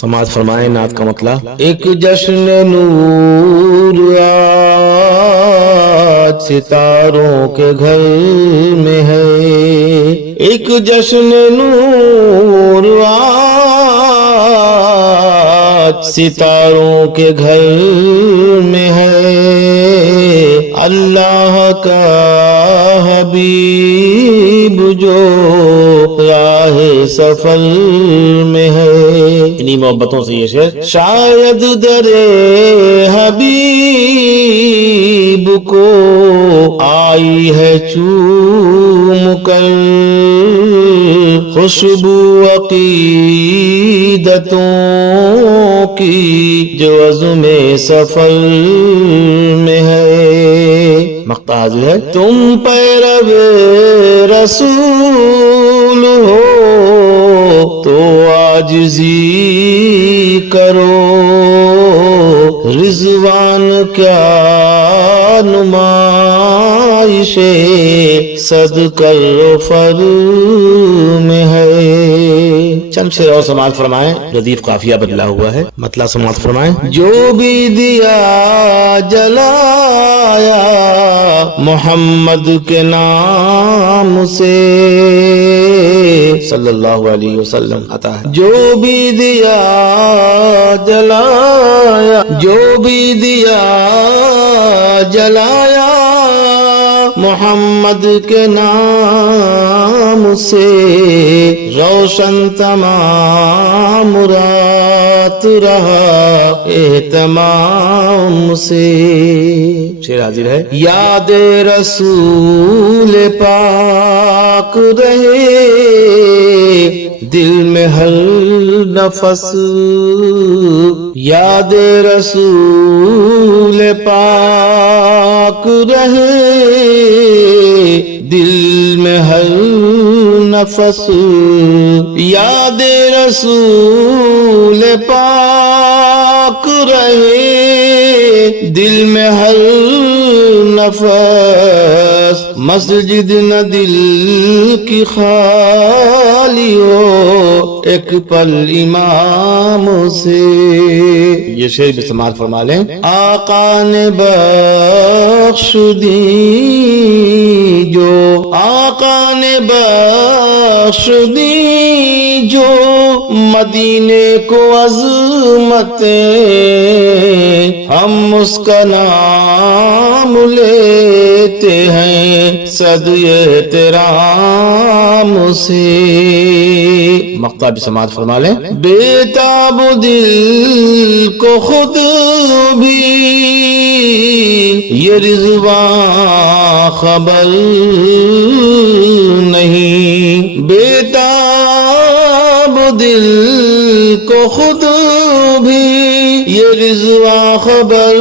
سماعت فرمائیں نعت کا مطلب۔ ایک جشن نور آج ستاروں کے گھر میں ہے، ایک جشن نور آج ستاروں کے گھر میں ہے، اللہ کا حبیب جو راہ سفر میں ہے۔ انہی محبتوں سے یہ شعر۔ شاید در حبیب کو آئی ہے چوم کر خوشبو عقیدتوں کی جو عزم سفر میں ہے۔ مقطع حاضر ہے۔ تم پیرو رسول ہو تو عاجزی کرو، رضوان کیا نمائش صدقہ فر میں ہے۔ چند شعر اور سماعت فرمائیں، ردیف قافیہ بدلا ہوا ہے، مطلع سماعت فرمائیں۔ جو بھی دیا جلایا محمد کے نام سے، صلی اللہ علیہ وسلم آتا ہے۔ جو بھی دیا جلایا، جو بھی دیا جلایا محمد کے نام سے، روشن تمام رات رہا اہتمام سے۔ شعر حاضر ہے۔ یاد رسول پاک رہے دل میں ہر نفس، یاد رسول پاک رہے دل میں ہر نفس، یاد رسول پاک رہے دل میں ہر نفس، مسجد نہ دل کی خالی ہو ایک پل امام سے۔ یہ شعر بھی سماعت فرما لیں۔ آقا نے بخش دی جو، آقا نے بخش دی جو مدینے کو عظمتیں، ہم اس کا نام لیتے ہیں صد احترام سے۔ مقطع بھی سماعت فرما لیں۔ بےتاب دل کو خود بھی یہ رضوان خبر نہیں، بےتاب دل کو خود بھی یہ رضوان خبر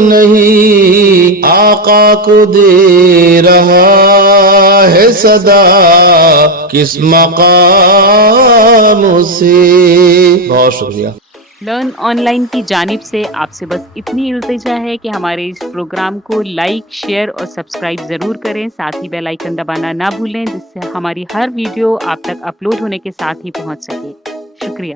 نہیں، آقا کو دے رہا ہے صدا کس مقام سے۔ بہت شکریہ۔ لرن آن لائن کی جانب سے آپ سے بس اتنی التجا ہے کہ ہمارے اس پروگرام کو لائک، شیئر اور سبسکرائب ضرور کریں، ساتھ ہی بیل آئیکن دبانا نہ بھولیں، جس سے ہماری ہر ویڈیو آپ تک اپلوڈ ہونے کے ساتھ ہی پہنچ سکے۔ شکریہ۔